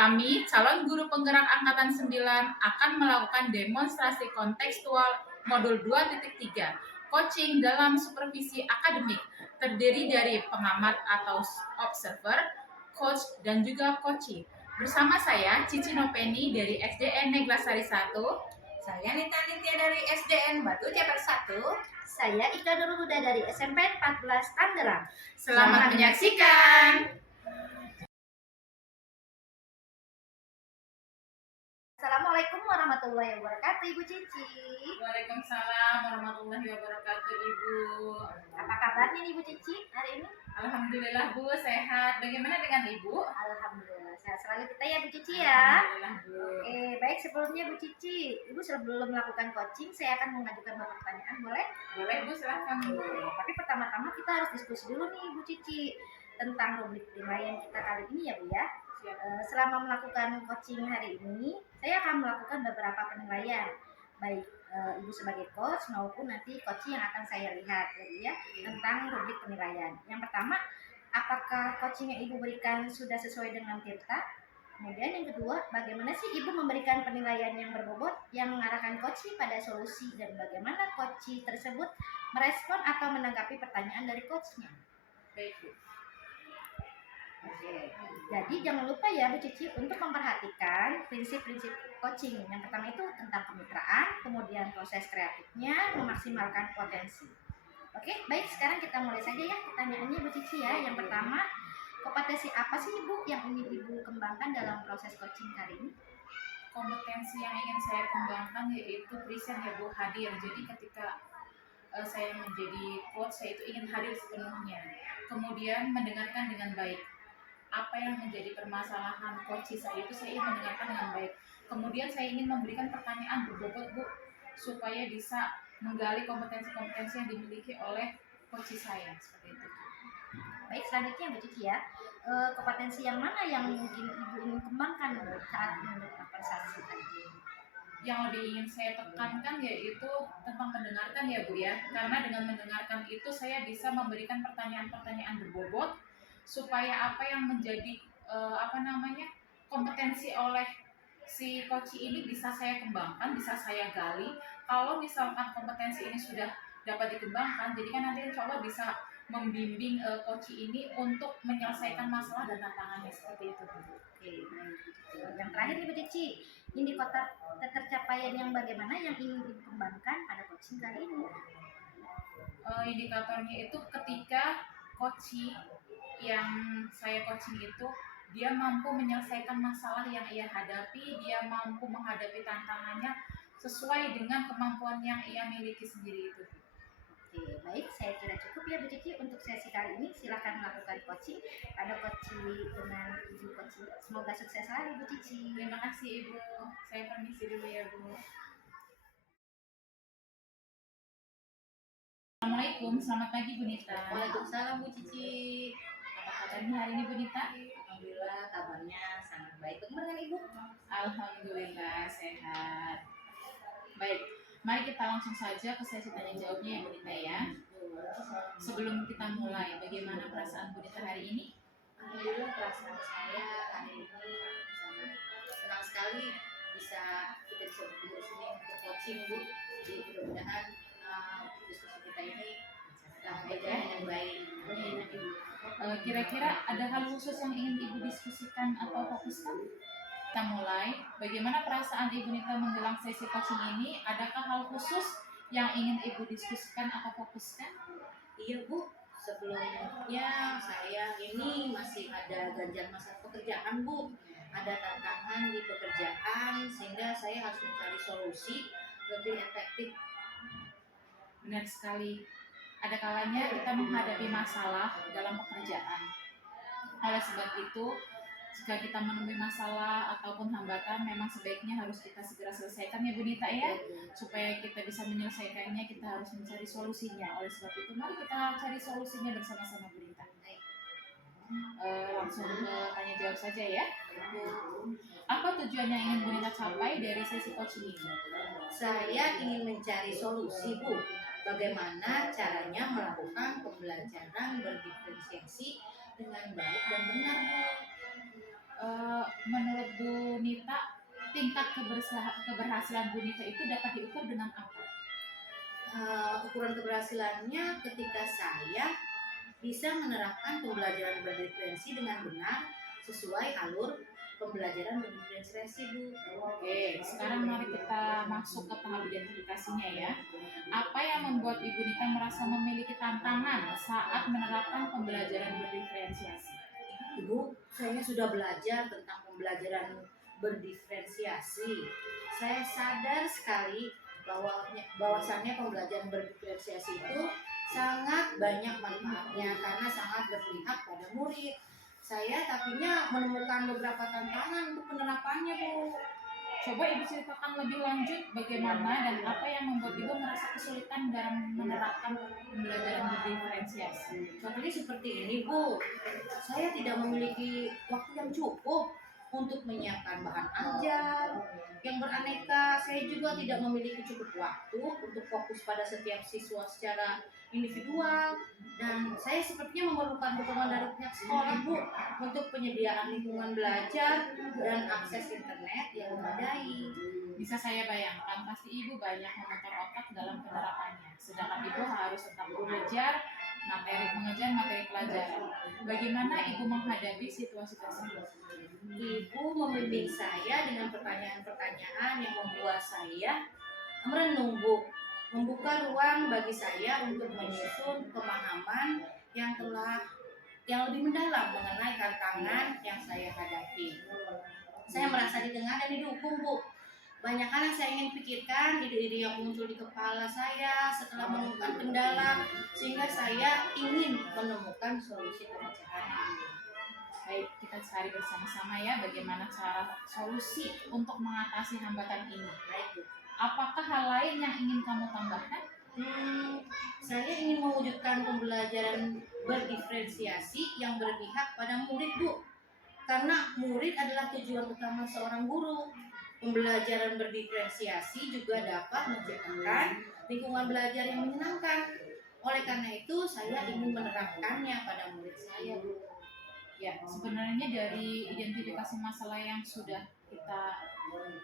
Kami, calon guru penggerak Angkatan 9, akan melakukan demonstrasi kontekstual modul 2.3, coaching dalam supervisi akademik, terdiri dari pengamat atau observer, coach, dan juga coaching. Bersama saya, Cici Nopeni dari SDN Neglasari 1. Saya Nita Nitya dari SDN Batu Ceper 1. Saya Ika Nurul Huda dari SMP 14 Tangerang. Selamat menyaksikan. Assalamualaikum warahmatullahi wabarakatuh, Ibu Cici. Waalaikumsalam warahmatullahi wabarakatuh, Ibu. Apa kabarnya Ibu Cici hari ini? Alhamdulillah, Bu, sehat. Bagaimana dengan Ibu? Alhamdulillah sehat selalu kita ya, Bu Cici ya. Alhamdulillah, Bu. Baik, sebelumnya Bu Cici, Ibu sebelum melakukan coaching, saya akan mengajukan beberapa pertanyaan, boleh? Boleh, Bu, silahkan, Bu. Tapi pertama-tama kita harus diskusi dulu nih, Bu Cici, tentang rubrik penilaian kita kali ini ya, Bu ya. Selama melakukan coaching hari ini, saya akan melakukan beberapa penilaian, baik Ibu sebagai coach maupun nanti coaching yang akan saya lihat ya, tentang rubrik penilaian. Yang pertama, apakah coaching yang Ibu berikan sudah sesuai dengan Tirta? Kemudian yang kedua, bagaimana sih Ibu memberikan penilaian yang berbobot yang mengarahkan coaching pada solusi, dan bagaimana coaching tersebut merespon atau menanggapi pertanyaan dari coachnya. Baik, Bu. Oke, jadi jangan lupa ya Bu Cici untuk memperhatikan prinsip-prinsip coaching. Yang pertama itu tentang kemitraan, kemudian proses kreatifnya, memaksimalkan potensi. Oke, baik, sekarang kita mulai saja ya pertanyaannya Bu Cici ya. Yang pertama, kompetensi apa sih Ibu yang ingin Ibu kembangkan dalam proses coaching kali ini? Kompetensi yang ingin saya kembangkan yaitu present ya, Bu, hadir. Jadi ketika saya menjadi coach, saya itu ingin hadir sepenuhnya. Kemudian mendengarkan dengan baik. Apa yang menjadi permasalahan coach saya itu saya ingin mendengarkan dengan baik. Kemudian saya ingin memberikan pertanyaan berbobot, Bu, supaya bisa menggali kompetensi-kompetensi yang dimiliki oleh coach saya, seperti itu. Baik, selanjutnya Bu Cici ya, kompetensi yang mana yang mungkin Ibu ingin kembangkan saat berkonversasi tadi? Yang lebih ingin saya tekankan yaitu tentang mendengarkan ya, Bu ya. Karena dengan mendengarkan itu saya bisa memberikan pertanyaan-pertanyaan berbobot supaya apa yang menjadi kompetensi oleh si coach ini bisa saya kembangkan, bisa saya gali. Kalau misalkan kompetensi ini sudah dapat dikembangkan, jadi kan nanti insya Allah bisa membimbing coach ini untuk menyelesaikan masalah dan tantangannya, seperti itu, Bu. Oke, baik. Yang terakhir Ibu Cici, indikator tercapaian yang bagaimana yang ingin Ibu kembangkan pada coaching kali ini? Indikatornya itu ketika coach yang saya coaching itu dia mampu menyelesaikan masalah yang ia hadapi, dia mampu menghadapi tantangannya sesuai dengan kemampuan yang ia miliki sendiri itu. Oke, baik, saya kira cukup ya Bu Cici untuk sesi kali ini. Silakan melakukan coaching pada coaching dengan Ibu coaching. Semoga sukses selalu Bu Cici. Terima kasih, Ibu. Saya permisi dulu ya, Bu. Assalamualaikum, selamat pagi Bu Nita. Waalaikumsalam Bu Cici. Apa kabarnya hari ini Bu Nita? Alhamdulillah kabarnya sangat baik. Bagaimana Ibu? Alhamdulillah sehat. Baik, mari kita langsung saja ke sesi tanya jawabnya ya Bu Nita ya. Sebelum kita mulai, bagaimana perasaan Bu Nita hari ini? Alhamdulillah perasaan saya hari ini sangat senang sekali kita bisa bertemu di sini untuk coaching Bu. Jadi mudah-mudahan diskusi kita ini dalam berjalan dengan baik. Kira-kira ada hal khusus yang ingin Ibu diskusikan atau fokuskan? Kita mulai. Bagaimana perasaan Ibu Nita menjelang sesi coaching ini? Adakah hal khusus yang ingin Ibu diskusikan atau fokuskan? Iya Bu, sebelumnya saya ini masih ada ganjal masa pekerjaan Bu. Ada tantangan di pekerjaan sehingga saya harus mencari solusi lebih efektif. Benar sekali. Ada kalanya kita menghadapi masalah dalam pekerjaan. Oleh sebab itu, jika kita menemui masalah ataupun hambatan, memang sebaiknya harus kita segera selesaikan ya Bu Nita ya. Supaya kita bisa menyelesaikannya, kita harus mencari solusinya. Oleh sebab itu, mari kita cari solusinya bersama-sama Bu Nita. Langsung tanya jawab saja ya. Apa tujuan yang ingin Bu Nita capai dari sesi coaching ini? Saya ingin mencari solusi, Bu. Bagaimana caranya melakukan pembelajaran berdiferensiasi dengan baik dan benar, Bu. Menurut Bu Nita, tingkat keberhasilan Bu Nita itu dapat diukur dengan apa? Ukuran keberhasilannya ketika saya bisa menerapkan pembelajaran berdiferensi dengan benar sesuai alur pembelajaran berdiferensiasi, Bu. Oke, sekarang mari kita masuk ke tahap identifikasinya ya. Apa yang membuat Ibu Nita merasa memiliki tantangan saat menerapkan pembelajaran berdiferensiasi? Ibu, saya sudah belajar tentang pembelajaran berdiferensiasi. Saya sadar sekali bahwasannya pembelajaran berdiferensiasi itu sangat banyak manfaatnya karena sangat berpihak pada murid. Saya tapinya menemukan beberapa tantangan untuk penerapannya, Bu. Coba Ibu ceritakan lebih lanjut bagaimana dan apa yang membuat Ibu merasa kesulitan dalam menerapkan pembelajaran berdiferensiasi. Contohnya seperti ini, Bu. Saya tidak memiliki waktu yang cukup untuk menyiapkan bahan ajar yang beraneka. Saya juga tidak memiliki cukup waktu untuk fokus pada setiap siswa secara individual, dan saya sepertinya memerlukan dukungan dari pihak sekolah, Bu, untuk penyediaan lingkungan belajar dan akses internet yang memadai. Bisa saya bayangkan, pasti Ibu banyak memutar otak dalam penerapannya. Sedangkan Ibu harus tetap mengajar materi pelajaran. Bagaimana Ibu menghadapi situasi tersebut? Ibu membimbing saya dengan pertanyaan-pertanyaan yang membuat saya merenung, Bu. Membuka ruang bagi saya untuk menyusun pemahaman yang lebih mendalam mengenai tantangan yang saya hadapi. Saya merasa didengar dan didukung, Bu. Banyak hal yang saya ingin pikirkan, ide-ide yang muncul di kepala saya setelah menemukan kendala, sehingga saya ingin menemukan solusi pemecahan. Baik, kita cari bersama-sama ya bagaimana cara solusi untuk mengatasi hambatan ini. Baik, Bu. Apakah hal lain yang ingin kamu tambahkan? Saya ingin mewujudkan pembelajaran berdiferensiasi yang berpihak pada murid, Bu. Karena murid adalah tujuan utama seorang guru. Pembelajaran berdiferensiasi juga dapat menciptakan lingkungan belajar yang menyenangkan. Oleh karena itu, saya ingin menerapkannya pada murid saya, Bu. Ya, sebenarnya dari identifikasi masalah yang sudah kita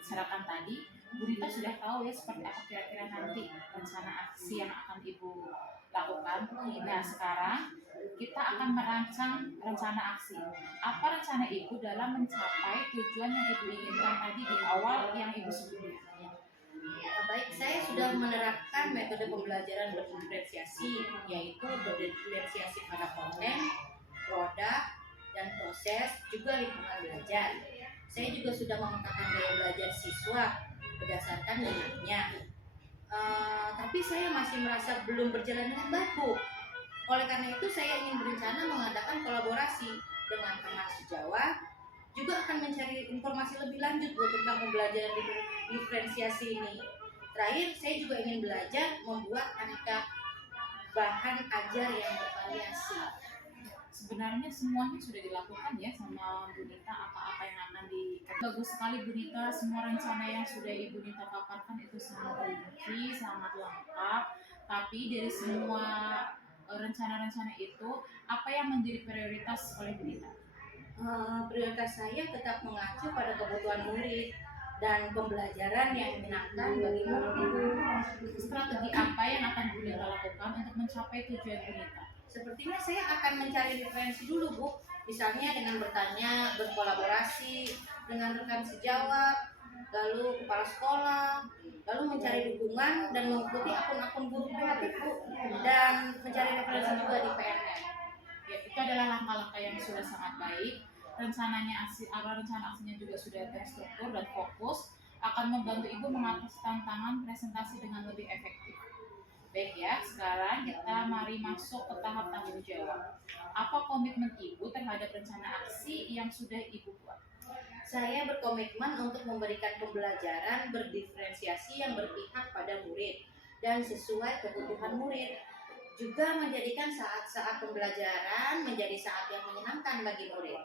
bicarakan tadi, Bu Rita sudah tahu ya seperti apa kira-kira nanti rencana aksi yang akan Ibu lakukan. Nah, sekarang kita akan merancang rencana aksi. Apa rencana Ibu dalam mencapai tujuan yang Ibu inginkan tadi di awal yang Ibu sebutkan? Baik, saya sudah menerapkan metode pembelajaran berdiferensiasi, yaitu berdiferensiasi pada konten, produk, dan proses, juga lingkungan belajar. Saya juga sudah memetakan gaya belajar siswa berdasarkan minatnya. Tapi saya masih merasa belum berjalan dengan baik, Bu. Oleh karena itu, saya ingin berencana mengadakan kolaborasi dengan teman sejawat, juga akan mencari informasi lebih lanjut, Bu, tentang pembelajaran diferensiasi ini. Terakhir, saya juga ingin belajar membuat aneka bahan ajar yang bervariasi. Sebenarnya semuanya sudah dilakukan ya sama Bu Nita, apa-apa yang akan bagus sekali Bu Nita, semua rencana yang sudah Ibu Nita paparkan itu sangat rinci, sangat lengkap. Tapi dari semua rencana-rencana itu, apa yang menjadi prioritas oleh Bu Nita? Prioritas saya tetap mengacu pada kebutuhan murid dan pembelajaran yang menyenangkan bagi murid. Strategi apa yang akan Bu Nita lakukan untuk mencapai tujuan Bu Nita? Sepertinya saya akan mencari referensi dulu, Bu. Misalnya dengan bertanya, berkolaborasi dengan rekan sejawat, lalu kepala sekolah, lalu mencari dukungan dan mengikuti akun-akun guru kreatif, Bu, dan mencari referensi juga di PNN. Ya, itu adalah langkah-langkah yang sudah sangat baik. Rencana aksinya juga sudah terstruktur dan fokus, akan membantu Ibu mengatasi tantangan presentasi dengan lebih efektif. Baik ya, sekarang kita mari masuk ke tahap tanggung jawab. Apa komitmen Ibu terhadap rencana aksi yang sudah Ibu buat? Saya berkomitmen untuk memberikan pembelajaran berdiferensiasi yang berpihak pada murid dan sesuai kebutuhan murid. Juga menjadikan saat-saat pembelajaran menjadi saat yang menyenangkan bagi murid.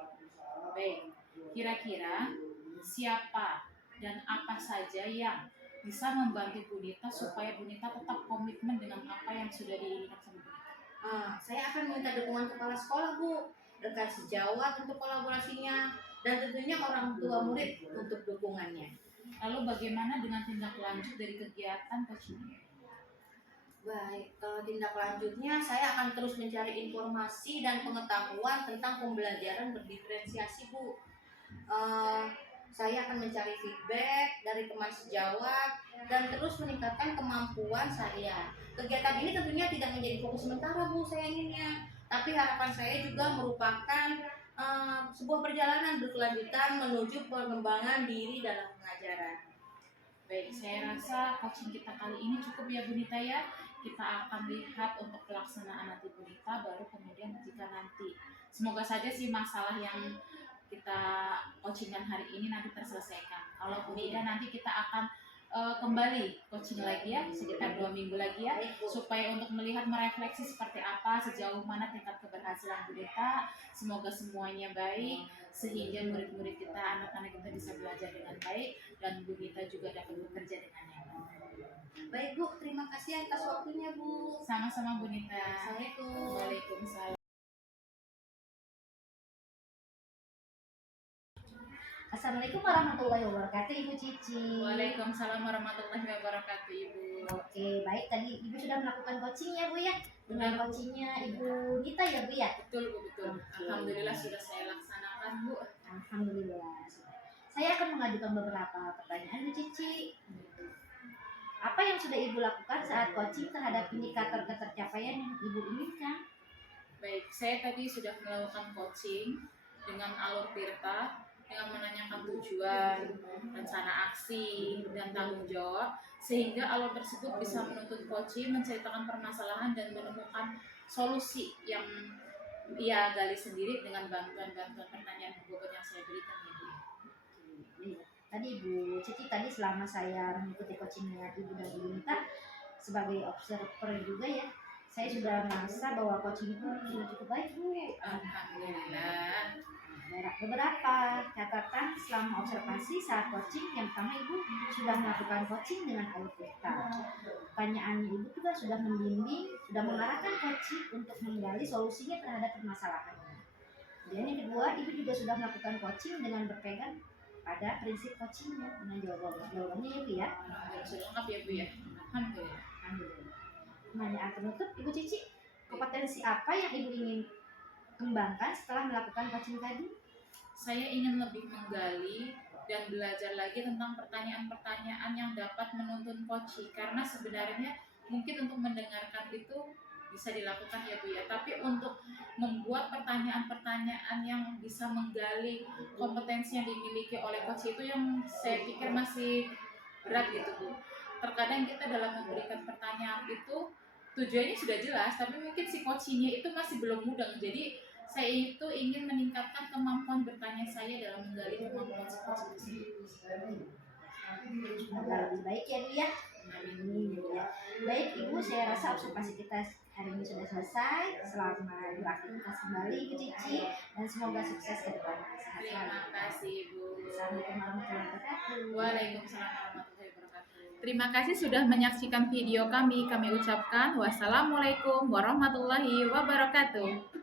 Baik, kira-kira siapa dan apa saja yang bisa membantu Bu Nita supaya Bu Nita tetap komitmen dengan apa yang sudah diinginkan sama Bu Nita? Saya akan minta dukungan kepala sekolah, Bu, rekan sejawat untuk kolaborasinya, dan tentunya orang tua murid untuk dukungannya. Lalu bagaimana dengan tindak lanjut dari kegiatan coaching? Baik, tindak lanjutnya saya akan terus mencari informasi dan pengetahuan tentang pembelajaran berdiferensiasi, Bu. Saya akan mencari feedback dari teman sejawat dan terus meningkatkan kemampuan saya. Kegiatan ini tentunya tidak menjadi fokus sementara, Bu, saya inginnya. Tapi harapan saya juga merupakan sebuah perjalanan berkelanjutan menuju pengembangan diri dalam pengajaran. Baik, saya rasa coaching kita kali ini cukup ya Bu Nita ya. Kita akan lihat untuk pelaksanaan nanti Bu Nita, baru kemudian jika nanti semoga saja sih masalah yang kita coachingan hari ini nanti terselesaikan. Kalau kemudian nanti kita akan kembali coaching lagi ya sekitar 2 minggu lagi ya, supaya untuk melihat merefleksi seperti apa, sejauh mana tingkat keberhasilan Bu Nita. Semoga semuanya baik sehingga murid-murid kita, anak-anak kita bisa belajar dengan baik dan Bu Nita juga dapat bekerja dengan nyaman. Baik, Bu, terima kasih atas waktunya, Bu. Sama-sama Bu Nita. Assalamualaikum. Waalaikumsalam. Assalamualaikum warahmatullahi wabarakatuh, Ibu Cici. Waalaikumsalam warahmatullahi wabarakatuh, Ibu. Oke, baik, tadi Ibu sudah melakukan coaching ya, Bu ya? Dengan coachingnya Ibu Nita ya, Bu ya? Betul, Bu, betul. Oke. Alhamdulillah sudah saya laksanakan, Bu. Alhamdulillah. Saya akan mengajukan beberapa pertanyaan, Bu Cici. Apa yang sudah Ibu lakukan saat coaching terhadap indikator ketercapaian yang Ibu inginkan? Baik, saya tadi sudah melakukan coaching dengan alur Tirta dengan menanyakan tujuan, rencana aksi, dan tanggung jawab, sehingga alur tersebut bisa menuntut coaching menceritakan permasalahan dan menemukan solusi yang ia gali sendiri dengan bantuan-bantuan pertanyaan bobot yang saya berikan ya, Bu. Tadi Ibu Cici, tadi selama saya mengikuti coachingnya Ibu dan Ibu Nita sebagai observer juga ya, saya sudah merasa bahwa coaching itu sudah cukup baik, Bu. Alhamdulillah. Beberapa catatan selama observasi saat coaching. Yang pertama, Ibu sudah melakukan coaching dengan alur Tirta. Pertanyaannya Ibu juga sudah membimbing, sudah mengarahkan coaching untuk menggali solusinya terhadap permasalahannya. Dan yang kedua, Ibu juga sudah melakukan coaching dengan berpegang pada prinsip coachingnya dengan jawabannya ya, Bu ya. Sudah lengkap ya, Bu ya. Alhamdulillah. Alhamdulillah. Pertanyaan penutup, Ibu Cici, kompetensi apa yang Ibu ingin kembangkan setelah melakukan coaching tadi? Saya ingin lebih menggali dan belajar lagi tentang pertanyaan-pertanyaan yang dapat menuntun coaching, karena sebenarnya mungkin untuk mendengarkan itu bisa dilakukan ya, Bu ya, tapi untuk membuat pertanyaan-pertanyaan yang bisa menggali kompetensi yang dimiliki oleh coach itu yang saya pikir masih berat gitu, Bu. Terkadang kita dalam memberikan pertanyaan itu tujuannya sudah jelas, tapi mungkin si coachingnya itu masih belum mudeng. Jadi saya itu ingin meningkatkan kemampuan bertanya saya dalam menggali kemampuan si coach tersebut. Semoga lebih baik ya, Bu ya. Amin ya. Baik Ibu, saya rasa observasi kita hari ini sudah selesai. Selamat beraktivitas kembali Ibu Cici, dan semoga sukses ke depannya. Sehat Terima selalu. kasih, Bu. Assalamualaikum warahmatullahi wabarakatuh. Waalaikumsalam warahmatullahi wabarakatuh. Terima kasih sudah menyaksikan video kami. Kami ucapkan wassalamualaikum warahmatullahi wabarakatuh.